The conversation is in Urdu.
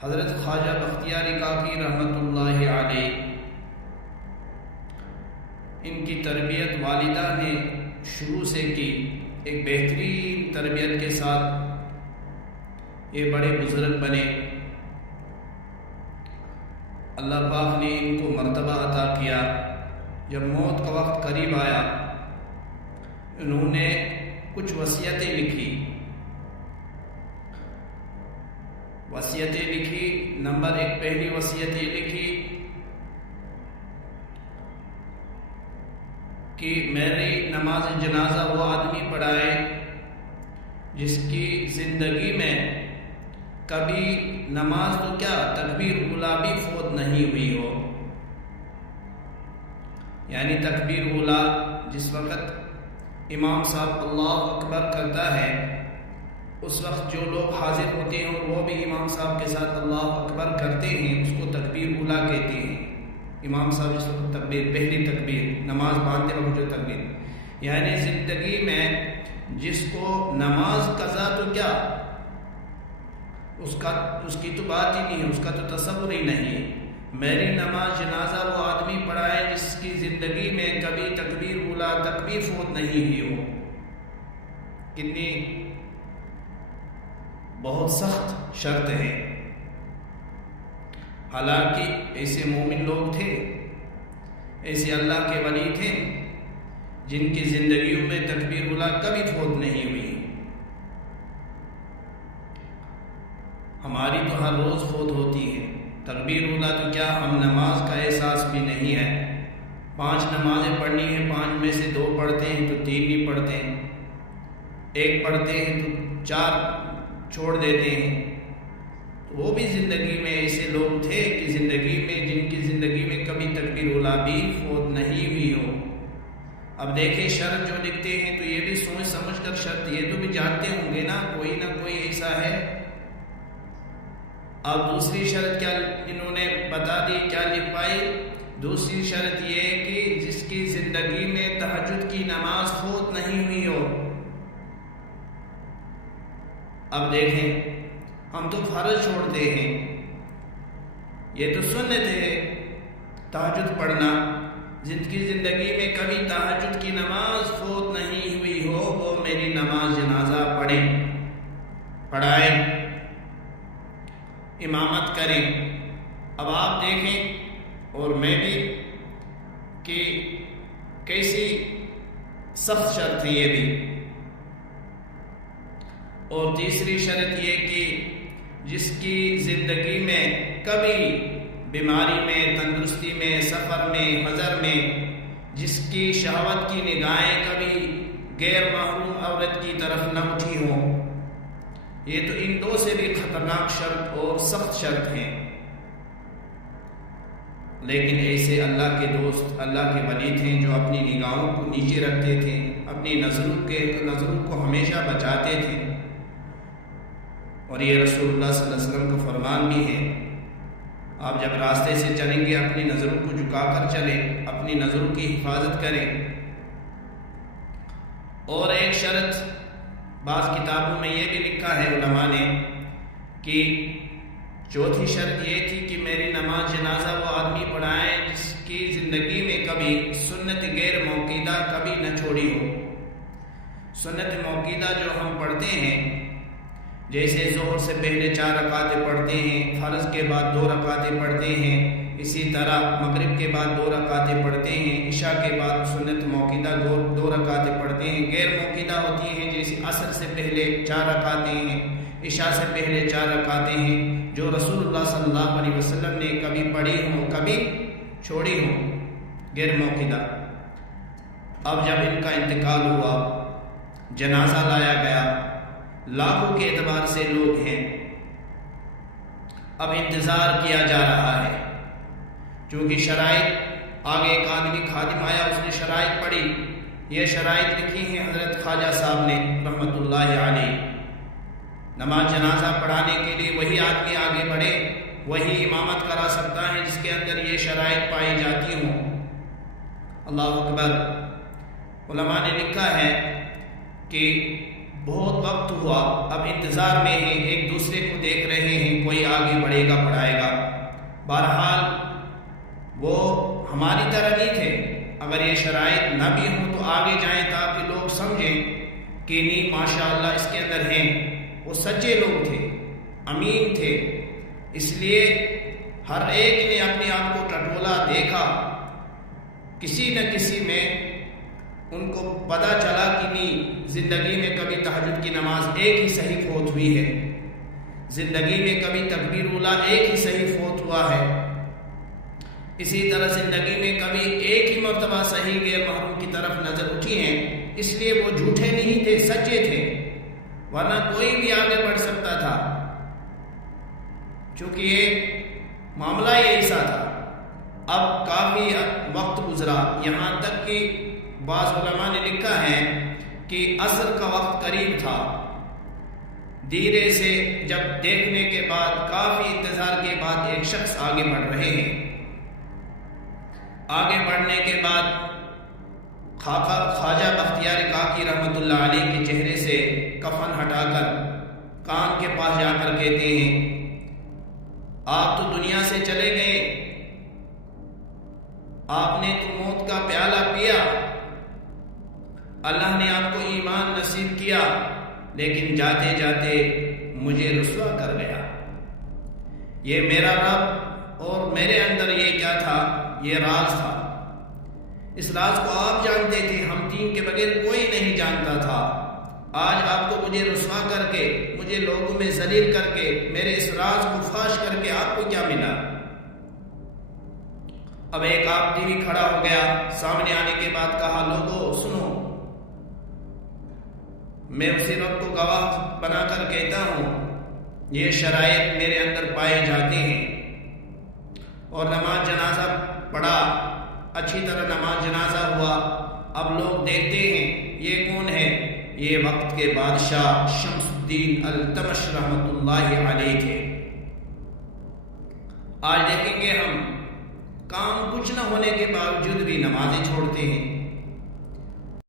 حضرت خواجہ بختیاری کاکی رحمۃ اللہ علیہ، ان کی تربیت والدہ نے شروع سے کی، ایک بہترین تربیت کے ساتھ یہ بڑے بزرگ بنے۔ اللہ پاک نے ان کو مرتبہ عطا کیا۔ جب موت کا وقت قریب آیا، انہوں نے کچھ وصیتیں لکھی۔ نمبر 1 پہلی وصیت یہ لکھی کہ میری نماز جنازہ وہ آدمی پڑھائے جس کی زندگی میں کبھی نماز تو کیا تکبیر اولیٰ بھی فوت نہیں ہوئی ہو۔ یعنی تکبیر اولیٰ جس وقت امام صاحب اللہ اکبر کرتا ہے، اس وقت جو لوگ حاضر ہوتے ہیں اور وہ بھی امام صاحب کے ساتھ اللہ اکبر کرتے ہیں، اس کو تکبیر اولیٰ کہتے ہیں۔ امام صاحب جس وقت پہلی تکبیر نماز باندھتے وقت جو تکبیر، یعنی زندگی میں جس کو نماز قضا تو کیا اس کی تو بات ہی نہیں ہے، اس کا تو تصور ہی نہیں ہے۔ میری نماز جنازہ وہ آدمی پڑھائے جس کی زندگی میں کبھی تکبیر اولیٰ تکبیر فوت نہیں ہوئی ہو۔ کتنی بہت سخت شرط ہے۔ حالانکہ ایسے مومن لوگ تھے، ایسے اللہ کے ولی تھے جن کی زندگیوں میں تکبیر اولیٰ کبھی فوت نہیں ہوئی۔ ہماری تو ہر روز فوت ہوتی ہے تکبیر اولیٰ، تو کیا ہم نماز کا احساس بھی نہیں ہے۔ 5 نمازیں پڑھنی ہیں، 5 میں سے 2 پڑھتے ہیں تو 3 نہیں پڑھتے ہیں، 1 پڑھتے ہیں تو 4 چھوڑ دیتے ہیں۔ وہ بھی زندگی میں ایسے لوگ تھے کہ جن کی زندگی میں کبھی تکبیر اولیٰ بھی فوت نہیں ہوئی ہو۔ اب دیکھیں شرط جو لکھتے ہیں تو یہ بھی سوچ سمجھ کر شرط، یہ تو بھی جانتے ہوں گے نا کوئی ایسا ہے۔ اب دوسری شرط کیا انہوں نے بتا دی، کیا لکھ پائی؟ دوسری شرط یہ کہ جس کی زندگی میں تہجد کی نماز فوت نہیں ہوئی ہو۔ اب دیکھیں ہم تو فرض چھوڑتے ہیں، یہ تو سنت ہے تہجد پڑھنا۔ جن کی زندگی میں کبھی تہجد کی نماز فوت نہیں ہوئی ہو، وہ میری نماز جنازہ پڑھائیں، امامت کریں۔ اب آپ دیکھیں اور میں بھی کہ کیسی سخت شرط ہے یہ بھی۔ اور تیسری شرط یہ کہ جس کی زندگی میں کبھی بیماری میں، تندرستی میں، سفر میں، حضر میں، جس کی شہوت کی نگاہیں کبھی غیر محرم عورت کی طرف نہ اٹھی ہوں۔ یہ تو ان 2 سے بھی خطرناک شرط اور سخت شرط ہیں۔ لیکن ایسے اللہ کے دوست، اللہ کے ولی تھے جو اپنی نگاہوں کو نیچے رکھتے تھے، اپنی نظروں کو ہمیشہ بچاتے تھے۔ اور یہ رسول اللہ صلی اللہ علیہ وسلم کا فرمان بھی ہے، آپ جب راستے سے چلیں گے اپنی نظروں کو جھکا کر چلیں، اپنی نظروں کی حفاظت کریں۔ اور ایک شرط بعض کتابوں میں یہ بھی لکھا ہے علماء نے کہ چوتھی شرط یہ تھی کہ میری نماز جنازہ وہ آدمی پڑھائیں جس کی زندگی میں کبھی سنت غیر موقیدہ کبھی نہ چھوڑی ہو۔ سنت موقیدہ جو ہم پڑھتے ہیں، جیسے ظہر سے پہلے 4 رکعتیں پڑھتے ہیں، فرض کے بعد 2 رکعتیں پڑھتے ہیں، اسی طرح مغرب کے بعد 2 رکعتیں پڑھتے ہیں، عشاء کے بعد سنت موقیدہ 2 رکعتیں پڑھتے ہیں۔ غیر موقیدہ ہوتی ہیں جیسے عصر سے پہلے 4 رکعتیں ہیں، عشاء سے پہلے 4 رکعتیں ہیں، جو رسول اللہ صلی اللہ علیہ وسلم نے کبھی پڑھی ہوں کبھی چھوڑی ہوں، غیر موقیدہ۔ اب جب ان کا انتقال ہوا، جنازہ لایا گیا، لاکھوں کے اعتبار سے لوگ ہیں، اب انتظار کیا جا رہا ہے، چونکہ شرائط آگے ایک آدمی خادم آیا، اس نے شرائط پڑھی، یہ شرائط لکھی ہیں حضرت خواجہ صاحب نے رحمۃ اللہ علیہ۔ نماز جنازہ پڑھانے کے لیے وہی آدمی آگے بڑھے، وہی امامت کرا سکتا ہے جس کے اندر یہ شرائط پائی جاتی ہوں۔ اللہ اکبر۔ علماء نے لکھا ہے کہ بہت وقت ہوا، اب انتظار میں ہیں، ایک دوسرے کو دیکھ رہے ہیں، کوئی آگے بڑھے گا، پڑھائے گا۔ بہرحال وہ ہماری طرح نہیں تھے، اگر یہ شرائط نہ بھی ہوں تو آگے جائیں تاکہ لوگ سمجھیں کہ نہیں ماشاءاللہ اس کے اندر ہیں۔ وہ سچے لوگ تھے، امین تھے، اس لیے ہر ایک نے اپنے آپ کو ٹٹولا دیکھا، کسی نہ کسی میں ان کو پتہ چلا کہ نہیں زندگی میں کبھی تہجد کی نماز ایک ہی صحیح فوت ہوئی ہے، زندگی میں کبھی تکبیر اولیٰ ایک ہی صحیح فوت ہوا ہے، اسی طرح زندگی میں کبھی ایک ہی مرتبہ صحیح غیر محروم کی طرف نظر اٹھی ہیں۔ اس لیے وہ جھوٹے نہیں تھے، سچے تھے، ورنہ کوئی بھی آگے بڑھ سکتا تھا، چونکہ یہ معاملہ یہ ایسا تھا۔ اب کافی وقت گزرا، یہاں تک کہ بعض علماء نے لکھا ہے کہ عصر کا وقت قریب تھا، دھیرے سے جب دیکھنے کے بعد کافی انتظار کے بعد ایک شخص آگے بڑھ رہے ہیں۔ آگے بڑھنے کے بعد خواجہ بختیار کاکی رحمۃ اللہ علیہ کے چہرے سے کفن ہٹا کر کان کے پاس جا کر کہتے ہیں، آپ تو دنیا سے چلے گئے، آپ نے تو موت کا پیالہ پیا، اللہ نے آپ کو ایمان نصیب کیا، لیکن جاتے جاتے مجھے رسوا کر گیا۔ یہ میرا رب اور میرے اندر یہ کیا تھا، یہ راز تھا، اس راز کو آپ جانتے تھے، ہم تین کے بغیر کوئی نہیں جانتا تھا۔ آج آپ کو مجھے رسوا کر کے، مجھے لوگوں میں ذلیل کر کے، میرے اس راز کو فاش کر کے آپ کو کیا ملا؟ اب ایک آدمی بھی کھڑا ہو گیا، سامنے آنے کے بعد کہا، لوگوں سنو، میں اسی رب کو گواہ بنا کر کہتا ہوں، یہ شرائط میرے اندر پائے جاتے ہیں، اور نماز جنازہ پڑھا، اچھی طرح نماز جنازہ ہوا۔ اب لوگ دیکھتے ہیں یہ کون ہے، یہ وقت کے بادشاہ شمس الدین التمش رحمۃ اللہ علیہ تھے۔ آج دیکھیں گے ہم کام کچھ نہ ہونے کے باوجود بھی نمازیں چھوڑتے ہیں،